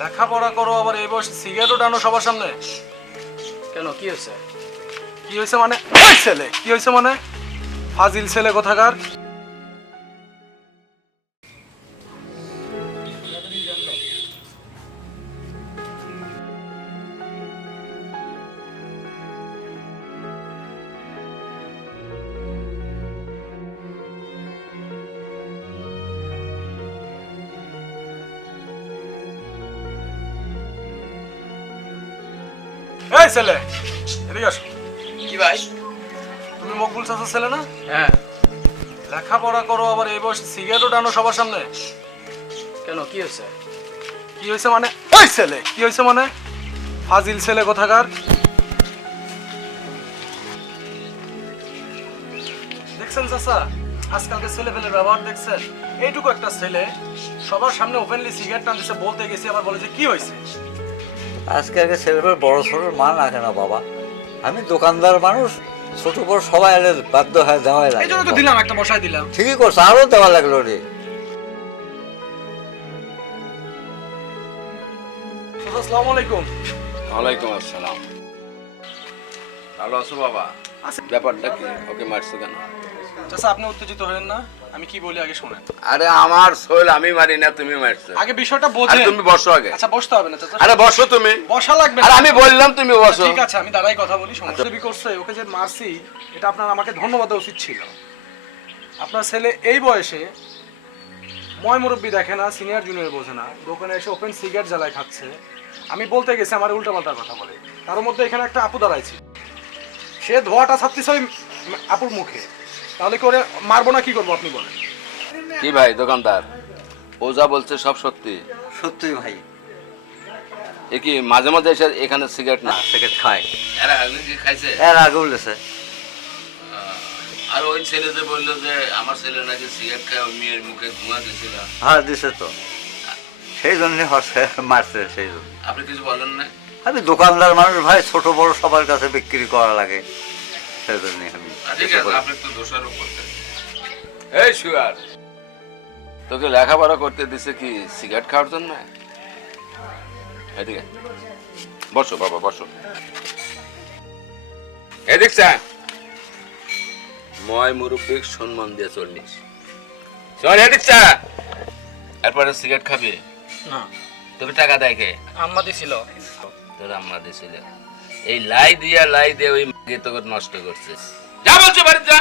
লেখাপড়া করো আবার এই বয়সে সিগারেটও টানো সবার সামনে? কেন কি হয়েছে? কি হয়েছে মানে? ওই ছেলে কি হয়েছে মানে? ফাজিল ছেলে কোথাকার। এই ছেলে এদিকে আসো। কি ভাই? তুমি মকবুল চাচার ছেলে না? হ্যাঁ। লেখাপড়া করো আবার এই বয়সে সিগারেটও টানো সবার সামনে? কেন কি হয়েছে? কি হয়েছে মানে? ওই ছেলে কি হয়েছে মানে? ফাজিল ছেলে কোথাকার। দেখছেন চাচা আজকালকে ছেলে ফেলে ব্যবহার দেখছেন? এইটুকু একটা ছেলে সবার সামনে ওপেনলি সিগারেট টানতেছে, বলতে গেছি আবার বলে যে কি হয়েছে। আজকে ছেলেমেয়ের বড় ছোটোর মান রাখে না বাবা। আমি দোকানদার মানুষ, ছোট বড় সবাই এলে বাধ্য হয়ে দেওয়াই লাগে। এই জন্য তো দিলাম, একটা বসাই দিলাম। ঠিকই করছে, আরো দেওয়া লাগলো রে। চাচা আসসালামু আলাইকুম। ওয়ালাইকুম আসসালাম। ভালো আছো বাবা? আচ্ছা ব্যাপারটা কি? ওকে মারছো কেন? চাচা আপনি উত্তেজিত হবেন না, আমি কি বলি আগে শুনেন। আরে আমার সোল আমি মারি না, তুমি মারছো। আগে বিষয়টা আরে বোঝেন। তুমি বসো আগে। আচ্ছা বসতে হবে না চাচা। আরে বসো তুমি। বসা লাগবে আরে না। আমি বললাম তুমি বসো। ঠিক আছে আমি দাঁড়াই কথা বলি। সমস্যা কি করছে ওকে যে মারছি, এটা আপনার আমাকে ধন্যবাদ দেওয়া উচিত ছিল। আপনার ছেলে এই বয়সে ময় মুরব্বি দেখে না, সিনিয়র জুনিয়র বোঝে না, দোকানে এসে ওপেন সিগারেট জ্বালায় খাচ্ছে। আমি বলতে গেছি আমার উল্টাপাল্টা কথা বলে, তার মধ্যে এখানে একটা আপু দাঁড়াইছি, সে ধোয়াটা ছাড়তেছে ওই আপুর মুখে। তাহলে করে মারবো না কি করবো আপনি বলেন? কি ভাই দোকানদার, ও যা বলছে সব সত্যি? সত্যি ভাই, এ কি মাঝে মাঝে এসে এখানে সিগারেট না সিগারেট খায়। এর আগে কি খাইছে? এর আগে বলেছে। আর ওই ছেলে যে বললো যে আমার ছেলে নাকি সিগারেট খায় ওই মেয়ের মুখে ধোঁয়া দিছিল, হ্যাঁ দিছে তো, সেই জন্য হচ্ছে মারছে। সেই জন্য আপনি কিছু বলেন না? আমি দোকানদার মানুষ ভাই, ছোট বড় সবার কাছে বিক্রি করা লাগে, সেই জন্য আমি ঠিক আছে, আপনি তো দোষারোপ করতেন। এই সুগার, তোকে লেখাপড়া করতে দিছে কি সিগারেট খাওয়ার জন্য? এদিকে বসো বাবা, বসো। এদিক চা। ময় মুরব্বিক সম্মান দিয়ে চলিস। চল এদিক চা। এরপরে সিগারেট খাবি না। তোকে টাকা দেয় কে? আম্মা দিছিল। তোর আম্মা দিছিল। এই লাই দিয়ে ওই মাগে তোকে নষ্ট করছিস। যা বলছো বাড়ি যা।